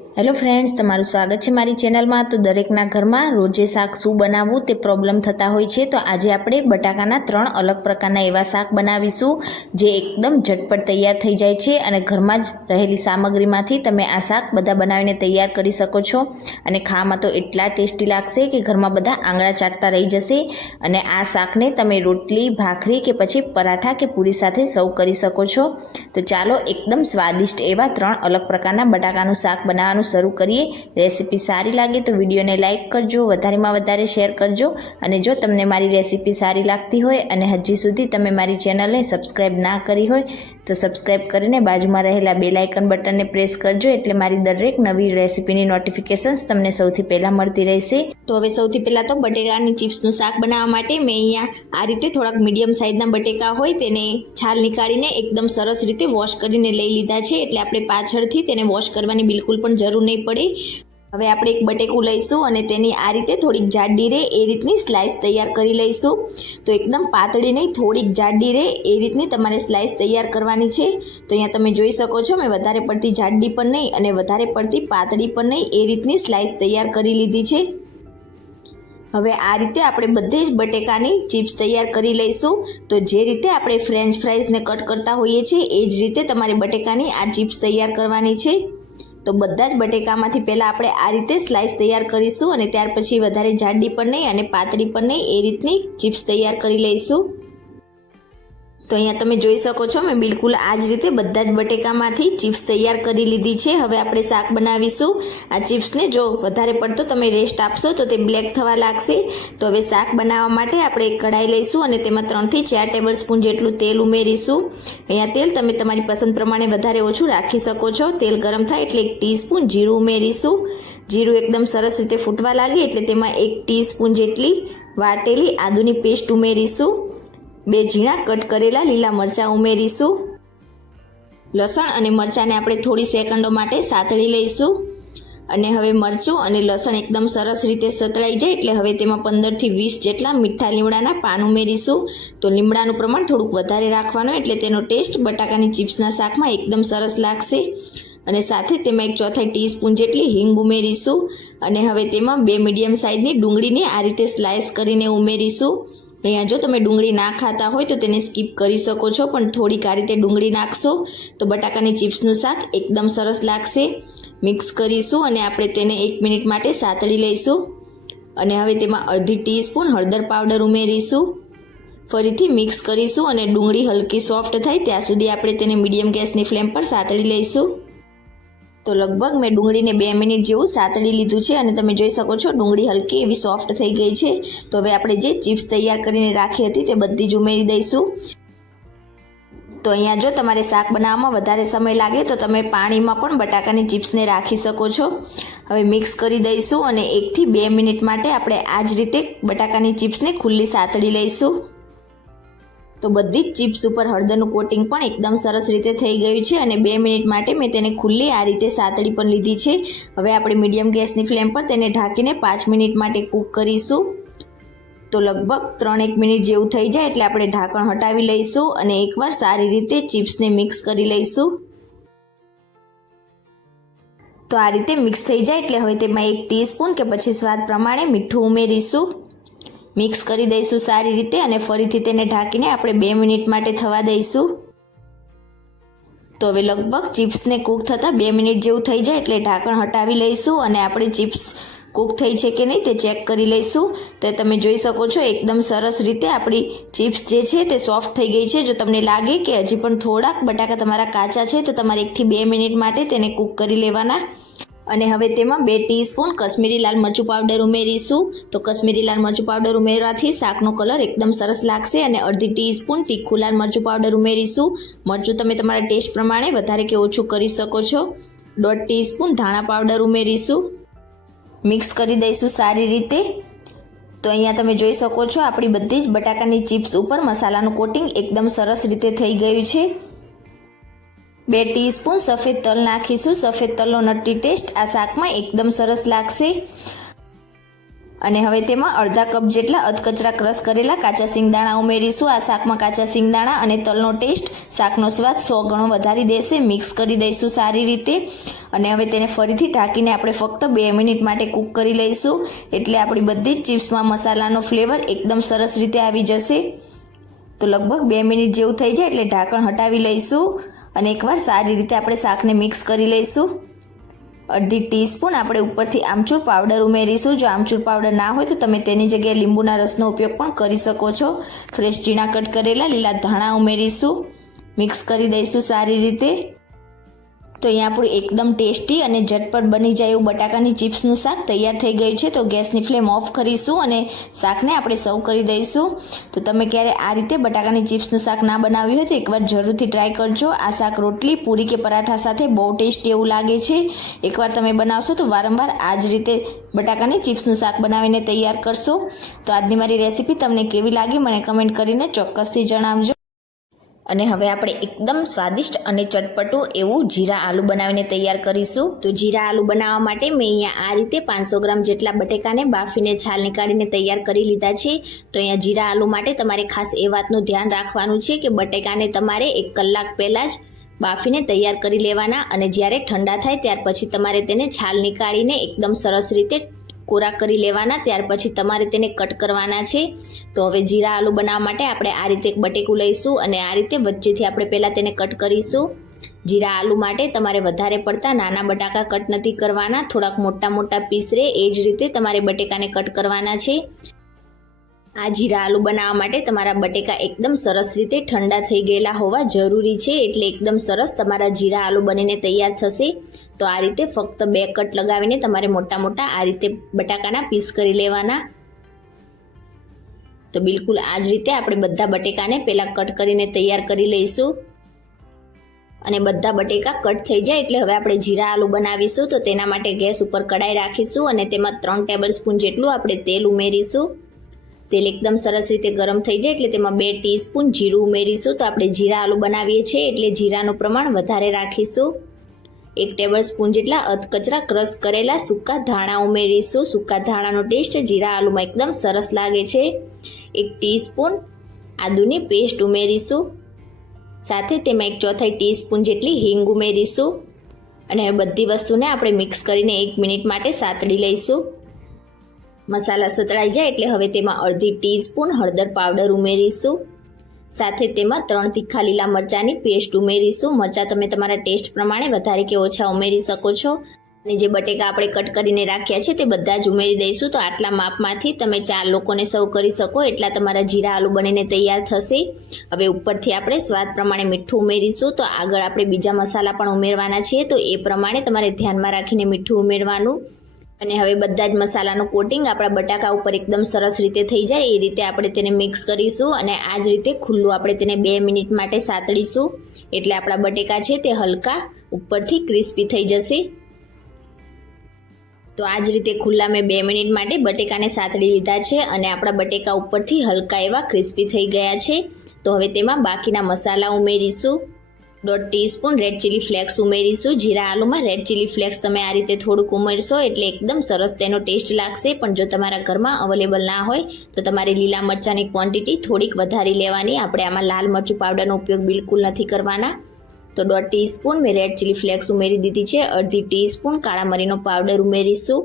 Hello friends તમારું સ્વાગત છે મારી ચેનલમાં. તો દરેકના ઘરમાં રોજે શાક શું બનાવવું તે પ્રોબ્લેમ થતા હોય છે. તો આજે આપણે બટાકાના ત્રણ અલગ પ્રકારના એવા શાક બનાવીશું, જે એકદમ ઝટપટ તૈયાર થઈ જાય છે અને ઘરમાં જ રહેલી સામગ્રીમાંથી તમે આ શાક બધા બનાવીને તૈયાર કરી શકો છો. અને ખાવામાં તો એટલા ટેસ્ટી લાગશે કે ઘરમાં બધા આંગળા ચાટતા રહી જશે. અને આ શાકને તમે રોટલી, ભાખરી કે પછી પરાઠા કે પૂરી સાથે સર્વ કરી શકો છો. તો ચાલો એકદમ સ્વાદિષ્ટ એવા ત્રણ અલગ પ્રકારના બટાકાનું શાક બનાવવાનું શરૂ કરીએ. રેસીપી સારી લાગે તો વિડીયોને લાઇક કરજો, વધારેમાં વધારે શેર કરજો. અને જો તમને મારી રેસીપી સારી લાગતી હોય અને હજી સુધી તમે મારી ચેનલને સબસ્ક્રાઈબ ના કરી હોય, તો સબસ્ક્રાઈબ કરીને બાજુમાં રહેલા બે લાઇકન બટનને પ્રેસ કરજો એટલે મારી દરેક નવી રેસીપીની નોટિફિકેશન્સ તમને સૌથી પહેલાં મળતી રહેશે. તો હવે સૌથી પહેલાં તો બટેકાની ચિપ્સનું શાક બનાવવા માટે મેં અહીંયા આ રીતે થોડાક મીડિયમ સાઇઝના બટેકા હોય તેને છાલ નીકાળીને એકદમ સરસ રીતે વોશ કરીને લઈ લીધા છે. એટલે આપણે પાછળથી તેને વોશ કરવાની બિલકુલ પણ જરૂર નહીં પડે. હવે આપણે એક બટેકું લઈશું અને તેની આ રીતે થોડીક જાડી રહે એ રીતની સ્લાઇસ તૈયાર કરી લઈશું. તો એકદમ પાતળી નહીં, થોડીક જાડી રહે એ રીતની તમારે સ્લાઇસ તૈયાર કરવાની છે. તો અહીંયા તમે જોઈ શકો છો, મેં વધારે પડતી જાડી પણ નહીં અને વધારે પડતી પાતળી પણ નહીં, એ રીતની સ્લાઇસ તૈયાર કરી લીધી છે. હવે આ રીતે આપણે બધે જ બટેકાની ચિપ્સ તૈયાર કરી લઈશું. તો જે રીતે આપણે ફ્રેન્ચ ફ્રાઈઝને કટ કરતા હોઈએ છીએ, એ જ રીતે તમારે બટેકાની આ ચિપ્સ તૈયાર કરવાની છે. તો બધા જ બટેકામાંથી પહેલાં આપણે આ રીતે સ્લાઇસ તૈયાર કરીશું અને ત્યાર પછી વધારે જાડી પણ નહીં અને પાતળી પણ નહીં, એ રીતની ચિપ્સ તૈયાર કરી લઈશું. તો અહીંયા તમે જોઈ શકો છો, મેં બિલકુલ આ જ રીતે બધા જ બટેકામાંથી ચિપ્સ તૈયાર કરી લીધી છે. હવે આપણે શાક બનાવીશું. આ ચિપ્સને જો વધારે પડતો તમે રેસ્ટ આપશો તો તે બ્લેક થવા લાગશે. તો હવે શાક બનાવવા માટે આપણે એક કઢાઈ લઈશું અને તેમાં ત્રણથી ચાર ટેબલ સ્પૂન જેટલું તેલ ઉમેરીશું. અહીંયા તેલ તમે તમારી પસંદ પ્રમાણે વધારે ઓછું રાખી શકો છો. તેલ ગરમ થાય એટલે એક ટીસ્પૂન જીરું ઉમેરીશું. જીરું એકદમ સરસ રીતે ફૂટવા લાગે એટલે તેમાં એક ટીસ્પૂન જેટલી વાટેલી આદુની પેસ્ટ ઉમેરીશું. બે ઝીણા કટ કરેલા લીલા મરચાં ઉમેરીશું. લસણ અને મરચાંને આપણે થોડી સેકન્ડો માટે સાતળી લઈશું. અને હવે મરચું અને લસણ એકદમ સરસ રીતે સતળાઈ જાય એટલે હવે તેમાં પંદરથી વીસ જેટલા મીઠા લીમડાના પાન ઉમેરીશું. તો લીમડાનું પ્રમાણ થોડુંક વધારે રાખવાનું એટલે તેનો ટેસ્ટ બટાકાની ચિપ્સના શાકમાં એકદમ સરસ લાગશે. અને સાથે તેમાં એક ચોથાઈ ટીસ્પૂન જેટલી હિંગ ઉમેરીશું. અને હવે તેમાં બે મીડિયમ સાઇઝની ડુંગળીને આ રીતે સ્લાઇસ કરીને ઉમેરીશું. અહીંયા જો તમે ડુંગળી ના ખાતા હોય તો તેને સ્કીપ કરી શકો છો, પણ થોડીક આ રીતે ડુંગળી નાખશો તો બટાકાની ચિપ્સનું શાક એકદમ સરસ લાગશે. મિક્સ કરીશું અને આપણે તેને એક મિનિટ માટે સાતળી લઈશું. અને હવે તેમાં અડધી ટીસ્પૂન હળદર પાવડર ઉમેરીશું. ફરીથી મિક્સ કરીશું અને ડુંગળી હલકી સોફ્ટ થાય ત્યાં સુધી આપણે તેને મીડિયમ ગેસની ફ્લેમ પર સાતળી લઈશું. તો લગભગ મેં ડુંગળીને બે મિનિટ જેવું સાતળી લીધું છે અને તમે જોઈ શકો છો ડુંગળી હલકી એવી સોફ્ટ થઈ ગઈ છે. તો હવે આપણે જે ચિપ્સ તૈયાર કરીને રાખી હતી તે બધી જ ઉમેરી દઈશું. તો અહીંયા જો તમારે શાક બનાવવામાં વધારે સમય લાગે તો તમે પાણીમાં પણ બટાકાની ચિપ્સને રાખી શકો છો. હવે મિક્સ કરી દઈશું અને એકથી બે મિનિટ માટે આપણે આ જ રીતે બટાકાની ચિપ્સને ખુલ્લી સાતડી લઈશું. તો બધી જ ચિપ્સ ઉપર હળદરનું કોટિંગ પણ એકદમ સરસ રીતે થઈ ગયું છે અને બે મિનિટ માટે મેં તેને ખુલ્લી આ રીતે સાતડી પણ લીધી છે. હવે આપણે મીડિયમ ગેસની ફ્લેમ પર તેને ઢાંકીને પાંચ મિનિટ માટે કૂક કરીશું. તો લગભગ ત્રણ એક મિનિટ જેવું થઈ જાય એટલે આપણે ઢાંકણ હટાવી લઈશું અને એકવાર સારી રીતે ચિપ્સને મિક્સ કરી લઈશું. તો આ રીતે મિક્સ થઈ જાય એટલે હવે તેમાં એક ટીસ્પૂન કે પછી સ્વાદ પ્રમાણે મીઠું ઉમેરીશું. મિક્સ કરી દઈશું સારી રીતે અને ફરીથી તેને ઢાંકીને આપણે બે મિનિટ માટે થવા દઈશું. તો હવે લગભગ ચિપ્સને કૂક થતાં બે મિનિટ જેવું થઈ જાય એટલે ઢાંકણ હટાવી લઈશું અને આપણે ચિપ્સ કૂક થઈ છે કે નહીં તે ચેક કરી લઈશું. તો તમે જોઈ શકો છો એકદમ સરસ રીતે આપણી ચિપ્સ જે છે તે સોફ્ટ થઈ ગઈ છે. જો તમને લાગે કે હજી પણ થોડાક બટાકા તમારા કાચા છે તો તમારે એકથી બે મિનિટ માટે તેને કૂક કરી લેવાના. અને હવે તેમાં બે ટીસ્પૂન કશ્મીરી લાલ મરચું પાવડર ઉમેરીશું. તો કશ્મીરી લાલ મરચું પાવડર ઉમેરવાથી શાકનો કલર એકદમ સરસ લાગશે અને અડધી ટીસ્પૂન તીખું લાલ મરચું પાવડર ઉમેરીશું. મરચું તમે તમારા ટેસ્ટ પ્રમાણે વધારે કે ઓછું કરી શકો છો. દોઢ ટીસ્પૂન ધાણા પાવડર ઉમેરીશું. મિક્સ કરી દઈશું સારી રીતે. તો અહીંયા તમે જોઈ શકો છો આપણી બધી જ બટાકાની ચિપ્સ ઉપર મસાલાનું કોટિંગ એકદમ સરસ રીતે થઈ ગયું છે. બે ટીસ્પૂન સફેદ તલ નાખીશું. સફેદ તલનો નટ્ટી ટેસ્ટ આ શાકમાં એકદમ સરસ લાગશે. અને હવે તેમાં અડધા કપ જેટલા અધકચરા ક્રશ કરેલા કાચા સિંગદાણા ઉમેરીશું. આ શાકમાં કાચા સિંગદાણા અને તલનો ટેસ્ટ શાકનો સ્વાદ સો ગણો વધારી દેશે. મિક્સ કરી દઈશું સારી રીતે. અને હવે તેને ફરીથી ઢાંકીને આપણે ફક્ત બે મિનિટ માટે કૂક કરી લઈશું. એટલે આપણી બધી જ ચિપ્સમાં મસાલાનો ફ્લેવર એકદમ સરસ રીતે આવી જશે. તો લગભગ બે મિનિટ જેવું થઈ જાય એટલે ઢાંકણ હટાવી લઈશું. અને એકવાર સારી રીતે આપણે શાકને મિક્સ કરી લઈશું. અડધી ટીસ્પૂન આપણે ઉપરથી આમચૂર પાવડર ઉમેરીશું. જો આમચૂર પાવડર ના હોય તો તમે તેની જગ્યાએ લીંબુના રસનો ઉપયોગ પણ કરી શકો છો. ફ્રેશ ઝીણા કટ કરેલા લીલા ધાણા ઉમેરીશું. મિક્સ કરી દઈશું સારી રીતે. તો અહીંયા આપણું એકદમ ટેસ્ટી અને ઝટપટ બની જાય એવું બટાકાની ચિપ્સનું શાક તૈયાર થઈ ગયું છે. તો ગેસની ફ્લેમ ઓફ કરીશું અને શાકને આપણે સર્વ કરી દઈશું. તો તમે ક્યારે આ રીતે બટાકાની ચિપ્સનું શાક ના બનાવ્યું હોય તો એકવાર જરૂરથી ટ્રાય કરજો. આ શાક રોટલી, પૂરી કે પરાઠા સાથે બહુ ટેસ્ટી એવું લાગે છે. એકવાર તમે બનાવશો તો વારંવાર આ જ રીતે બટાકાની ચિપ્સનું શાક બનાવીને તૈયાર કરશો. તો આજની મારી રેસીપી તમને કેવી લાગી મને કમેન્ટ કરીને ચોક્કસથી જણાવજો. અને હવે આપણે એકદમ સ્વાદિષ્ટ અને ચટપટું એવું જીરા આલુ બનાવીને તૈયાર કરીશું. તો જીરા આલુ બનાવવા માટે મેં અહીંયા આ રીતે પાંચસો ગ્રામ જેટલા બટેકાને બાફીને છાલ નીકાળીને તૈયાર કરી લીધા છે. તો અહીંયા જીરા આલુ માટે તમારે ખાસ એ વાતનું ધ્યાન રાખવાનું છે કે બટેકાને તમારે એક કલાક પહેલાં જ બાફીને તૈયાર કરી લેવાના અને જ્યારે ઠંડા થાય ત્યાર પછી તમારે તેને છાલ નીકાળીને એકદમ સરસ રીતે કોરા કરી લેવાના, ત્યાર પછી તમારે તેને કટ કરવાના છે. તો હવે જીરા આલુ બનાવવા માટે આપણે આ રીતે એક બટેકું લઈશું અને આ રીતે વચ્ચેથી આપણે પહેલાં તેને કટ કરીશું. જીરા આલુ માટે તમારે વધારે પડતા નાના બટાકા કટ નથી કરવાના, થોડાક મોટા મોટા પીસ રહે એ જ રીતે તમારે બટેકાને કટ કરવાના છે. આ જીરા આલુ બનાવવા માટે તમારા બટેકા એકદમ સરસ રીતે ઠંડા થઈ ગયેલા હોવા જરૂરી છે. એટલે એકદમ સરસ તમારા જીરા આલુ બનીને તૈયાર થશે. તો આ રીતે ફક્ત બે કટ લગાવીને તમારે મોટા મોટા આ રીતે બટાકાના પીસ કરી લેવાના. તો બિલકુલ આ જ રીતે આપણે બધા બટેકાને પહેલાં કટ કરીને તૈયાર કરી લઈશું. અને બધા બટેકા કટ થઈ જાય એટલે હવે આપણે જીરા આલુ બનાવીશું. તો તેના માટે ગેસ ઉપર કડાઈ રાખીશું અને તેમાં ત્રણ ટેબલ સ્પૂન જેટલું આપણે તેલ ઉમેરીશું. તેલ એકદમ સરસ રીતે ગરમ થઈ જાય એટલે તેમાં બે ટીસ્પૂન જીરું ઉમેરીશું. તો આપણે જીરા આલુ બનાવીએ છીએ એટલે જીરાનું પ્રમાણ વધારે રાખીશું. એક ટેબલ સ્પૂન જેટલા અધકચરા ક્રશ કરેલા સૂકા ધાણા ઉમેરીશું. સૂકા ધાણાનો ટેસ્ટ જીરા આલુમાં એકદમ સરસ લાગે છે. એક ટીસ્પૂન આદુની પેસ્ટ ઉમેરીશું. સાથે તેમાં એક ચોથાઈ ટીસ્પૂન જેટલી હિંગ ઉમેરીશું. અને બધી વસ્તુને આપણે મિક્સ કરીને એક મિનિટ માટે સાતડી લઈશું. મસાલા સતળાઈ જાય એટલે હવે તેમાં અડધી ટીસ્પૂન હળદર પાવડર ઉમેરીશું. સાથે તેમાં ત્રણ તીખા લીલા મરચાંની પેસ્ટ ઉમેરીશું. મરચાં તમે તમારા ટેસ્ટ પ્રમાણે વધારે કે ઓછા ઉમેરી શકો છો. અને જે બટેકા આપણે કટ કરીને રાખ્યા છે તે બધા જ ઉમેરી દઈશું. તો આટલા માપમાંથી તમે ચાર લોકોને સર્વ કરી શકો. એટલા તમારા જીરા આલુ બનીને તૈયાર થશે. હવે ઉપરથી આપણે સ્વાદ પ્રમાણે મીઠું ઉમેરીશું. તો આગળ આપણે બીજા મસાલા પણ ઉમેરવાના છીએ. તો એ પ્રમાણે તમારે ધ્યાનમાં રાખીને મીઠું ઉમેરવાનું. અને હવે બધા જ મસાલાનું કોટિંગ આપણા બટાકા ઉપર એકદમ સરસ રીતે થઈ જાય, એ રીતે આપણે તેને મિક્સ કરીશું અને આ જ રીતે ખુલ્લું આપણે તેને બે મિનિટ માટે સાતડીશું. એટલે આપણા બટેકા છે તે હલકા, ઉપરથી ક્રિસ્પી થઈ જશે. તો આ જ રીતે ખુલ્લા મેં બે મિનિટ માટે બટેકાને સાતડી લીધા છે અને આપણા બટેકા ઉપરથી હલકા એવા ક્રિસ્પી થઈ ગયા છે. તો હવે તેમાં બાકીના મસાલા ઉમેરીશું. દોઢ ટીસ્પૂન રેડ ચીલી ફ્લેક્સ ઉમેરીશું. જીરા આલુમાં રેડ ચીલી ફ્લેક્સ તમે આ રીતે થોડુંક ઉમેરશો એટલે એકદમ સરસ તેનો ટેસ્ટ લાગશે. પણ જો તમારા ઘરમાં અવેલેબલ ના હોય, તો તમારે લીલા મરચાંની ક્વોન્ટિટી થોડીક વધારી લેવાની. આપણે આમાં લાલ મરચું પાવડરનો ઉપયોગ બિલકુલ નથી કરવાના. તો દોઢ ટીસ્પૂન મેં રેડ ચીલી ફ્લેક્સ ઉમેરી દીધી છે. અડધી ટીસ્પૂન કાળા મરીનો પાવડર ઉમેરીશું.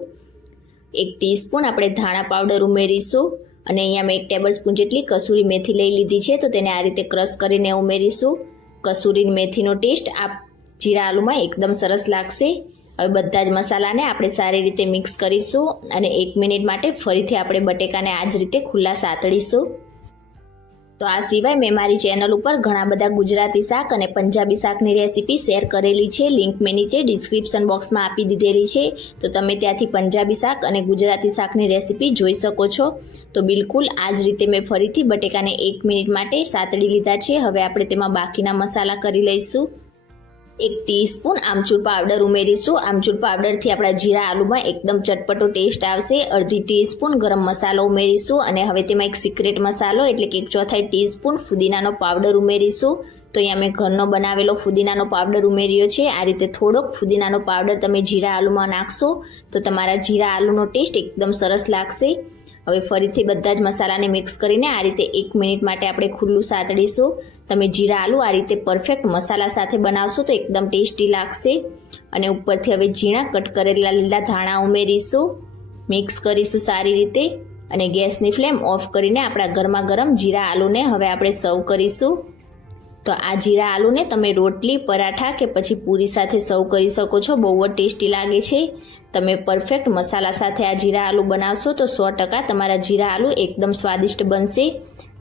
એક ટીસ્પૂન આપણે ધાણા પાવડર ઉમેરીશું. અને અહીંયા મેં એક ટેબલ સ્પૂન જેટલી કસૂરી મેથી લઈ લીધી છે. તો તેને આ રીતે ક્રશ કરીને ઉમેરીશું. કસૂરી મેથીનો ટેસ્ટ આ જીરા આલુમાં એકદમ સરસ લાગશે. હવે બધા જ મસાલાને આપણે સારી રીતે મિક્સ કરીશું અને એક મિનિટ માટે ફરીથી આપણે બટેકાને આ જ રીતે ખુલ્લા સાતડીશું. તો આ સિવાય મેં મારી ચેનલ ઉપર ઘણા બધા ગુજરાતી શાક અને પંજાબી શાકની રેસીપી શેર કરેલી છે. લિંક મેં નીચે ડિસ્ક્રિપ્શન બોક્સમાં આપી દીધેલી છે. તો તમે ત્યાંથી પંજાબી શાક અને ગુજરાતી શાકની રેસીપી જોઈ શકો છો. તો બિલકુલ આ જ રીતે મેં ફરીથી બટેકાને એક મિનિટ માટે સાતડી લીધા છે. હવે આપણે તેમાં બાકીના મસાલા કરી લઈશું. એક ટીસ્પૂન આમચૂર પાવડર ઉમેરીશું. આમચૂર પાવડરથી આપણા જીરા આલુમાં એકદમ ચટપટો ટેસ્ટ આવશે. અડધી ટીસ્પૂન ગરમ મસાલો ઉમેરીશું અને હવે તેમાં એક સિક્રેટ મસાલો એટલે કે એક ચોથાઈ ટીસ્પૂન ફુદીનાનો પાવડર ઉમેરીશું. તો અહીંયા મેં ઘરનો બનાવેલો ફુદીનાનો પાવડર ઉમેર્યો છે. આ રીતે થોડોક ફુદીનાનો પાવડર તમે જીરા આલુમાં નાખશો તો તમારા જીરા આલુનો ટેસ્ટ એકદમ સરસ લાગશે. હવે ફરીથી બધા જ મસાલાને મિક્સ કરીને આ રીતે એક મિનિટ માટે આપણે ખુલ્લું સાતડીશું. તમે જીરા, આલુ આ રીતે પરફેક્ટ મસાલા સાથે બનાવશો તો એકદમ ટેસ્ટી લાગશે. અને ઉપરથી હવે ઝીણા કટ કરેલા લીલા ધાણા ઉમેરીશું. મિક્સ કરીશું સારી રીતે. અને ગેસની ફ્લેમ ઓફ કરીને આપણા ગરમા ગરમ જીરા, આલુને હવે આપણે સર્વ કરીશું. તો આ જીરા આલુને તમે રોટલી, પરાઠા કે પછી પૂરી સાથે સર્વ કરી શકો છો. બહુ જ ટેસ્ટી લાગે છે. તમે પરફેક્ટ મસાલા સાથે આ જીરા આલુ બનાવશો તો સો ટકા તમારા જીરા આલુ એકદમ સ્વાદિષ્ટ બનશે.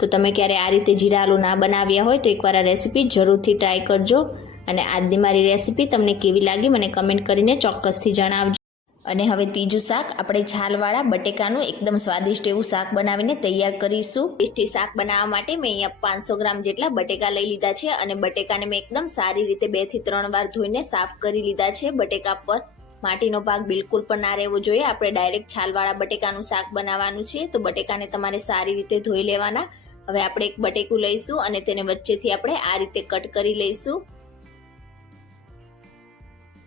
તો તમે ક્યારે આ રીતે જીરા આલુ ના બનાવ્યા હોય તો એકવાર આ રેસીપી જરૂરથી ટ્રાય કરજો. અને આજની મારી રેસીપી તમને કેવી લાગી મને કમેન્ટ કરીને ચોક્કસથી જણાવજો. અને હવે ત્રીજું શાક, આપણે છાલવાળા બટેકાનું એકદમ સ્વાદિષ્ટ એવું શાક બનાવીને તૈયાર કરીશું. ટેસ્ટી શાક બનાવવા માટે મેં અહીંયા પાંચસો ગ્રામ જેટલા બટેકા લઈ લીધા છે અને બટેકાને મેં એકદમ સારી રીતે બેથી ત્રણ વાર ધોઈને સાફ કરી લીધા છે. બટેકા પર માટીનો ભાગ બિલકુલ પણ ના રહેવો જોઈએ. આપણે ડાયરેક્ટ છાલવાળા બટેકાનું શાક બનાવવાનું છે. તો બટેકાને તમારે સારી રીતે ધોઈ લેવાના. હવે આપણે એક બટેકું લઈશું અને તેને વચ્ચેથી આપણે આ રીતે કટ કરી લઈશું.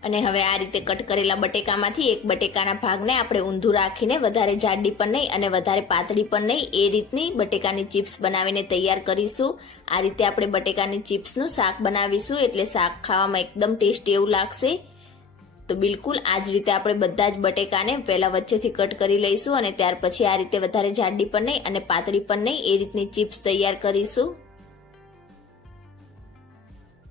અને હવે આ રીતે કટ કરેલા બટેકામાંથી એક બટેકાના ભાગને આપણે ઊંધું રાખીને વધારે જાડી પણ નહીં અને વધારે પાતળી પણ નહીં, એ રીતની બટેકાની ચિપ્સ બનાવીને તૈયાર કરીશું. આ રીતે આપણે બટેકાની ચિપ્સનું શાક બનાવીશું એટલે શાક ખાવામાં એકદમ ટેસ્ટી એવું લાગશે. તો બિલકુલ આ જ રીતે આપણે બધા જ બટેકાને પહેલાં વચ્ચેથી કટ કરી લઈશું અને ત્યાર પછી આ રીતે વધારે જાડી પણ નહીં અને પાતળી પણ નહીં, એ રીતની ચિપ્સ તૈયાર કરીશું.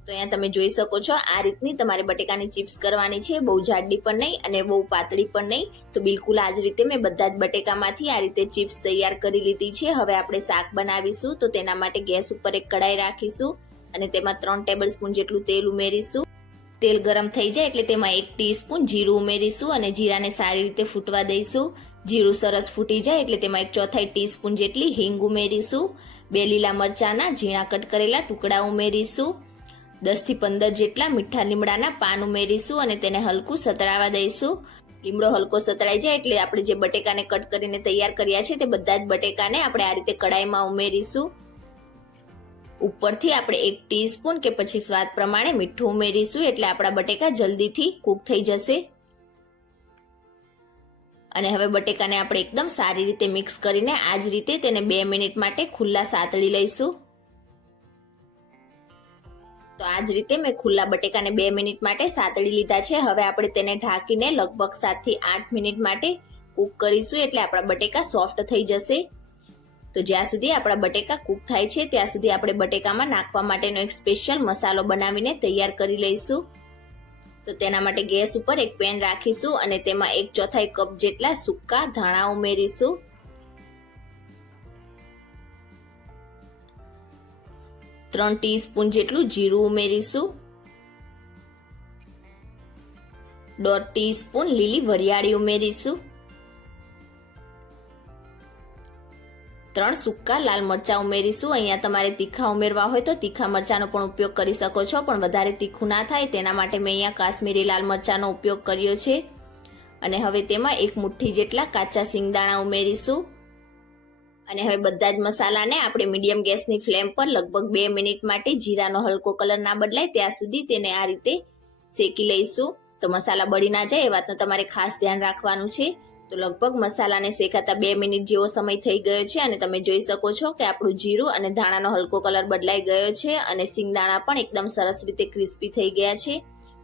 તો અહીંયા તમે જોઈ શકો છો, આ રીતની તમારે બટેકાની ચિપ્સ કરવાની છે, બહુ જાડી પણ નહીં અને બહુ પાતળી પણ નહીં. તો બિલકુલ આ જ રીતે મેં બધા જ બટેકામાંથી આ રીતે ચિપ્સ તૈયાર કરી લીધી છે. હવે આપણે શાક બનાવીશું, તો તેના માટે ગેસ ઉપર એક કડાઈ રાખીશું અને તેમાં ત્રણ ટેબલ સ્પૂન જેટલું તેલ ઉમેરીશું. તેલ ગરમ થઈ જાય એટલે તેમાં એક ટીસ્પૂન જીરું ઉમેરીશું અને જીરાને સારી રીતે ફૂટવા દઈશું. જીરું સરસ ફૂટી જાય એટલે તેમાં એક ચોથાઈ ટીસ્પૂન જેટલી હિંગ ઉમેરીશું. બે લીલા મરચાના ઝીણા કટ કરેલા ટુકડા ઉમેરીશું. દસથી પંદર જેટલા મીઠા લીમડાના પાન ઉમેરીશું અને તેને હલકું સતળાવા દઈશું. લીમડો હલકો સતળાઈ જાય એટલે આપણે જે બટેકાને કટ કરીને તૈયાર કર્યા છે તે બધા જ બટેકાને આપણે આ રીતે કડાઈમાં ઉમેરીશું. ઉપરથી આપણે એક ટીસ્પૂન કે પછી સ્વાદ પ્રમાણે મીઠું ઉમેરીશું એટલે આપણા બટેકા જલ્દીથી કૂક થઈ જશે. અને હવે બટેકાને આપણે એકદમ સારી રીતે મિક્સ કરીને આ જ રીતે તેને બે મિનિટ માટે ખુલ્લા સાતળી લઈશું. તો આ જ રીતે મેં ખુલ્લા બટેકાને બે મિનિટ માટે સાતળી લીધા છે. હવે આપણે તેને ઢાંકીને લગભગ સાતથી આઠ મિનિટ માટે કૂક કરીશું એટલે આપણા બટેકા સોફ્ટ થઈ જશે. તો જ્યાં સુધી આપણા બટેકા કૂક થાય છે, ત્યાં સુધી આપણે બટેકામાં નાખવા માટેનો એક સ્પેશિયલ મસાલો બનાવીને તૈયાર કરી લઈશું. તો તેના માટે ગેસ ઉપર એક પેન રાખીશું અને તેમાં એક ચોથાઈ કપ જેટલા સૂકા ધાણા ઉમેરીશું. ત્રણ ટીસ્પૂન જેટલું જીરું ઉમેરીશું. દોઢ ટીસ્પૂન લીલી વરિયાળી ઉમેરીશું. ત્રણ સૂકા લાલ મરચાં ઉમેરીશું. અહીંયા તમારે તીખા ઉમેરવા હોય તો તીખા મરચાંનો પણ ઉપયોગ કરી શકો છો, પણ વધારે તીખું ના થાય. તેના માટે મેં અહીંયા કાશ્મીરી લાલ મરચાંનો ઉપયોગ કર્યો છે. અને હવે તેમાં એક મુઠ્ઠી જેટલા કાચા સિંગદાણા ઉમેરીશું. અને હવે બધા જ મસાલાને આપણે મીડિયમ ગેસની ફ્લેમ પર લગભગ બે મિનિટ માટે જીરાનો હલકો કલર ના બદલાય ત્યાં સુધી તેને આ રીતે શેકી લઈશું. તો મસાલા બળી ના જાય એ વાતનું તમારે ખાસ ધ્યાન રાખવાનું છે. તો લગભગ મસાલાને શેકાતા બે મિનિટ જેવો સમય થઈ ગયો છે અને તમે જોઈ શકો છો કે આપણું જીરું અને ધાણાનો હલકો કલર બદલાઈ ગયો છે અને સિંગદાણા પણ એકદમ સરસ રીતે ક્રિસ્પી થઈ ગયા છે.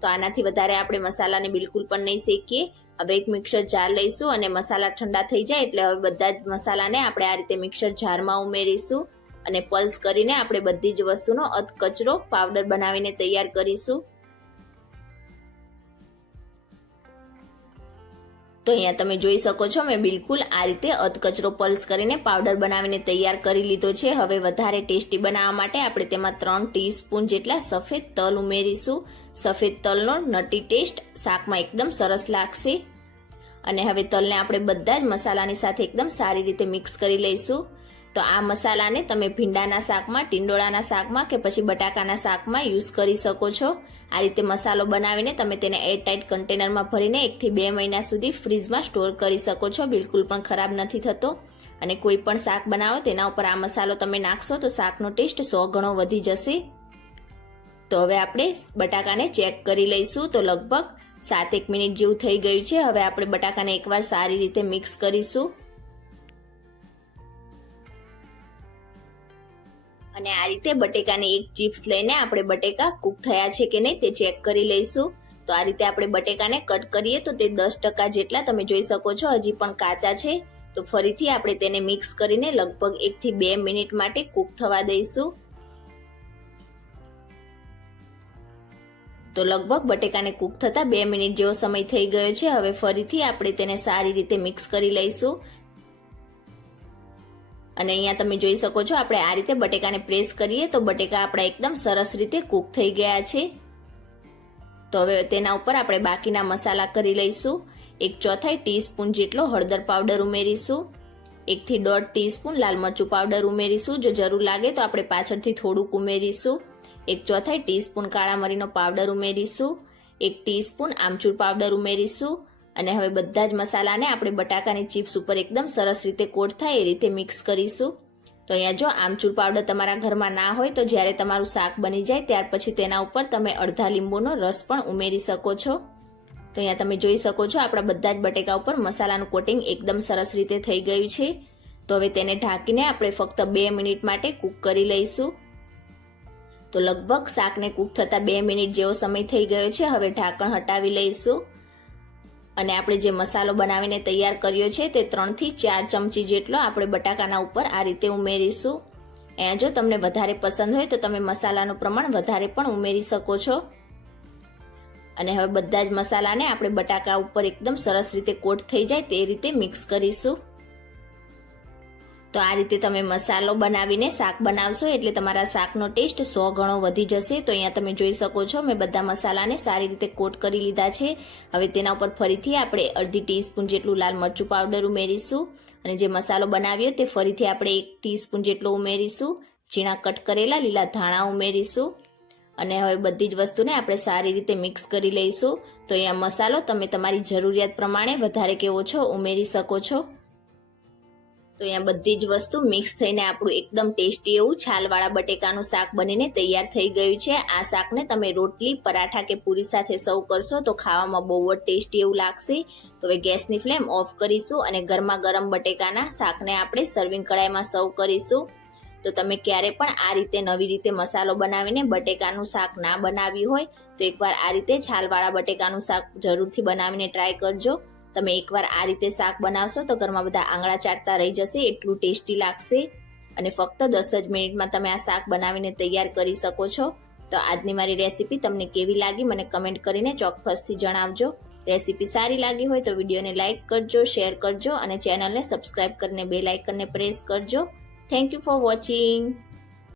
તો આનાથી વધારે આપણે મસાલાને બિલકુલ પણ નહીં શેકીએ. હવે એક મિક્સર જાર લઈશું અને મસાલા ઠંડા થઈ જાય એટલે હવે બધા જ મસાલાને આપણે આ રીતે મિક્સર જારમાં ઉમેરીશું અને પલ્સ કરીને આપણે બધી જ વસ્તુનો અધ કચરો પાવડર બનાવીને તૈયાર કરીશું. તો અહીંયા તમે જોઈ શકો છો, મેં બિલકુલ આ રીતે અધકચરો પલ્સ કરીને પાવડર બનાવીને તૈયાર કરી લીધો છે. હવે વધારે ટેસ્ટી બનાવવા માટે આપણે તેમાં ત્રણ ટીસ્પૂન જેટલા સફેદ તલ ઉમેરીશું. સફેદ તલનો નટી ટેસ્ટ શાકમાં એકદમ સરસ લાગશે. અને હવે તલને આપણે બધા જ મસાલાની સાથે એકદમ સારી રીતે મિક્સ કરી લઈશું. તો આ મસાલાને તમે ભીંડાના શાકમાં, ટીંડોળાના શાકમાં કે પછી બટાકાના શાકમાં યુઝ કરી શકો છો. આ રીતે મસાલો બનાવીને તમે તેને એરટાઇટ કન્ટેનરમાં ભરીને એકથી બે મહિના સુધી ફ્રીજમાં સ્ટોર કરી શકો છો. બિલકુલ પણ ખરાબ નથી થતો. અને કોઈ પણ શાક બનાવો, તેના ઉપર આ મસાલો તમે નાખશો તો શાકનો ટેસ્ટ સો ગણો વધી જશે. તો હવે આપણે બટાકાને ચેક કરી લઈશું. તો લગભગ સાત એક મિનિટ જેવું થઈ ગયું છે. હવે આપણે બટાકાને એકવાર સારી રીતે મિક્સ કરીશું. અને આ રીતે બટેકાની એક ચિપ્સ લઈને આપણે બટેકા કૂક થયા છે કે નહીં તે ચેક કરી લઈશું. તો આ રીતે આપણે બટેકાને કટ કરીએ તો તે દસ ટકા જેટલા તમે જોઈ શકો છો, હજી પણ કાચા છે. તો ફરીથી આપણે તેને મિક્સ કરીને લગભગ એકથી બે મિનિટ માટે કૂક થવા દઈશું. તો લગભગ બટેકાને કૂક થતાં બે મિનિટ જેવો સમય થઈ ગયો છે. હવે ફરીથી આપણે તેને સારી રીતે મિક્સ કરી લઈશું. અને અહીંયા તમે જોઈ શકો છો, આપણે આ રીતે બટેકાને પ્રેસ કરીએ તો બટેકા આપણા એકદમ સરસ રીતે કૂક થઈ ગયા છે. તો હવે તેના ઉપર આપણે બાકીના મસાલા કરી લઈશું. એક ચોથાઈ ટીસ્પૂન જેટલો હળદર પાવડર ઉમેરીશું. એકથી દોઢ ટીસ્પૂન લાલ મરચું પાવડર ઉમેરીશું. જો જરૂર લાગે તો આપણે પાછળથી થોડુંક ઉમેરીશું. એક ચોથાઈ ટીસ્પૂન કાળા મરીનો પાવડર ઉમેરીશું, એક ટીસ્પૂન આમચૂર પાવડર ઉમેરીશું, અને હવે બધા જ મસાલાને આપણે બટાકાની ચિપ્સ ઉપર એકદમ સરસ રીતે કોટ થાય એ રીતે મિક્સ કરીશું. તો અહીંયા જો આમચૂર પાવડર તમારા ઘરમાં ના હોય તો જ્યારે તમારું શાક બની જાય ત્યાર પછી તેના ઉપર તમે અડધા લીંબુનો રસ પણ ઉમેરી શકો છો. તો અહીંયા તમે જોઈ શકો છો આપણા બધા જ બટેકા ઉપર મસાલાનું કોટિંગ એકદમ સરસ રીતે થઈ ગયું છે. તો હવે તેને ઢાંકીને આપણે ફક્ત બે મિનિટ માટે કૂક કરી લઈશું. તો લગભગ શાકને કૂક થતાં બે મિનિટ જેવો સમય થઈ ગયો છે. હવે ઢાંકણ હટાવી લઈશું. અને આપણે જે મસાલો બનાવીને તૈયાર કર્યો છે તે ત્રણથી ચાર ચમચી જેટલો આપણે બટાકાના ઉપર આ રીતે ઉમેરીશું. એ જો તમને વધારે પસંદ હોય તો તમે મસાલાનું પ્રમાણ વધારે પણ ઉમેરી શકો છો. અને હવે બધા જ મસાલાને આપણે બટાકા ઉપર એકદમ સરસ રીતે કોટ થઈ જાય તે રીતે મિક્સ કરીશું. તો આ રીતે તમે મસાલો બનાવીને શાક બનાવશો એટલે તમારા શાકનો ટેસ્ટ સો ગણો વધી જશે. તો અહીંયા તમે જોઈ શકો છો, મેં બધા મસાલાને સારી રીતે કોટ કરી લીધા છે. હવે તેના ઉપર ફરીથી આપણે અડધી ટીસ્પૂન જેટલું લાલ મરચું પાવડર ઉમેરીશું. અને જે મસાલો બનાવ્યો તે ફરીથી આપણે એક ટીસ્પૂન જેટલો ઉમેરીશું. ઝીણા કટ કરેલા લીલા ધાણા ઉમેરીશું. અને હવે બધી જ વસ્તુને આપણે સારી રીતે મિક્સ કરી લઈશું. તો અહીંયા મસાલો તમે તમારી જરૂરિયાત પ્રમાણે વધારે કે ઓછો ઉમેરી શકો છો. તો અહીંયા બધી જ વસ્તુ મિક્સ થઈને આપણું એકદમ ટેસ્ટી એવું છાલવાળા બટેકાનું શાક બનીને તૈયાર થઈ ગયું છે. આ શાકને તમે રોટલી, પરાઠા કે પૂરી સાથે સર્વ કરશો તો ખાવામાં બહુ જ ટેસ્ટી એવું લાગશે. તો હવે ગેસની ફ્લેમ ઓફ કરીશું અને ગરમા ગરમ બટેકાના શાકને આપણે સર્વિંગ કડાઈમાં સર્વ કરીશું. તો તમે ક્યારે પણ આ રીતે નવી રીતે મસાલો બનાવીને બટેકાનું શાક ના બનાવ્યું હોય તો એકવાર આ રીતે છાલવાળા બટેકાનું શાક જરૂરથી બનાવીને ટ્રાય કરજો. તમે એકવાર આ રીતે શાક બનાવશો તો ઘરમાં બધા આંગળા ચાટતા રહી જશે, એટલું ટેસ્ટી લાગશે. અને ફક્ત દસ જ મિનિટમાં તમે આ શાક બનાવીને તૈયાર કરી શકો છો. તો આજની મારી રેસીપી તમને કેવી લાગી મને કમેન્ટ કરીને ચોક્કસથી જણાવજો. રેસીપી સારી લાગી હોય તો વિડીયોને લાઇક કરજો, શેર કરજો અને ચેનલને સબસ્ક્રાઇબ કરીને બે લાઇકનને પ્રેસ કરજો. Thank you for watching.